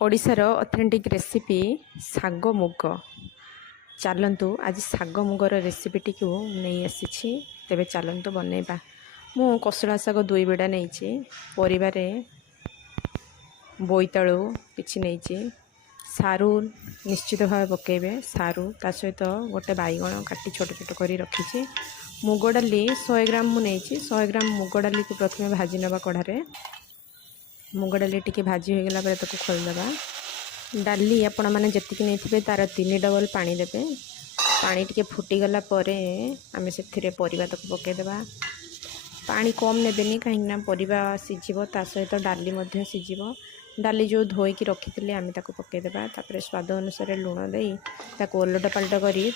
ओडिशार authentic recipe साग मुग। चलतु आज साग मुगर रेसिपीटी को नहीं आसी तेरे चलतु बनैबा। मु कोसला शाग 2 बिड़ा नहीं परिवार बोईतालु किसी नहीं सारू निश्चित भाव पकेबे सारू ता सहित गोटे बैगण काटी छोट छोट कर रखी मुग डाली 100 ग्राम मुझे 100 ग्राम मुग डाली को प्रथम भाजी नवा कढ़ारे मुग डाली टी भाजी हो गला खोलदेवा डाली आपण मैंने जी नहीं तार 3 डबल पानी देवे पानी टी फुटीगला आम से परिवा तक पकईदेवा पानी कम नेबेनी कहीं परिवा सीझिब ता सहित डाली सीझिब डाली जो धोईकी रखी थी आम पकईदेवा तापर स्वाद अनुसार लुण दे ओलटा पाल्टा करी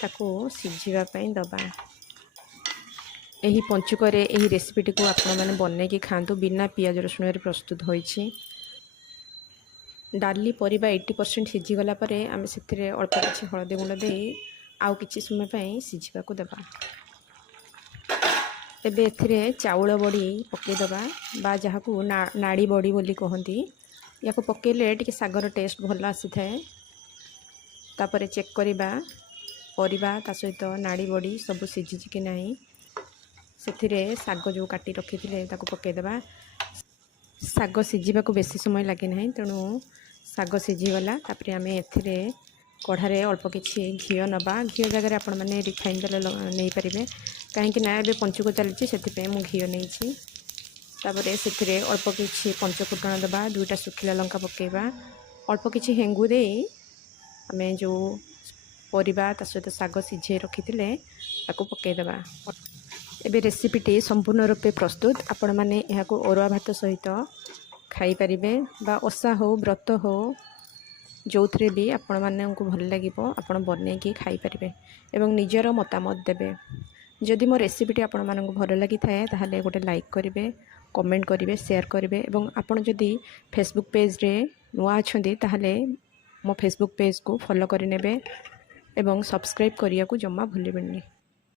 सीझापी दबा। यही पंचुकर यही रेसिपीटी को आपण मैंने बनईकी खातु बिना पियाज रसुण प्रस्तुत होईछि। डाली परिवा 80% सीझीगला आम से अल्प किसी हलदी गुंड दे आउ किछि समय सीझा देवा। एबे एथिरे चाउल बड़ी पकईदबा बा जहाँ को नाड़ी बड़ी बोली कहती या पकईले टिके सागर टेस्ट भल आसी थाए। तापर चेक करिबा परिबा ता सहित नाड़ी बड़ी सब सीझी कि नहीं से साग जो काटी रखी थे पकईदेवा। साग सीझा को बेसी समय लगे ना तेणु साग सीझीगला तापर आम एथिरे कढ़ारे अल्प किसी घी नवा घी जगह आपण मैंने रिफाइन तेल नहीं पारे कहीं ना ए पंचुक चलती से घी नहीं से अल्प किसी पंचफुटण देवा 2टा सुखिला लंका पकेबा अल्प किसी हेंगु दे आम जो परिबा ता सहित साग सीझे रखी थे पकईदेवा। एबे रेसिपीटी संपूर्ण रूपे प्रस्तुत आपण मैंने यहाँ अरुआ भात सहित खाई पारिबे बा ओषा हो व्रत हो जो थे भी आपण मानक भल लगे आपण बनईकी खाई पारिबे एवं निजर मतामत देबे। जदि मो रेसिपीटी आपण मानक भल लगी थाए ताहले गोटे लाइक करेंगे कमेंट करेंगे शेयर करेंगे एवं आपण जदि फेसबुक पेज रे नुआ अछंती ताहले मो फेसबुक पेज को फॉलो करिनेबे एवं सब्सक्राइब करिया को जम्मा भूलिबेनी।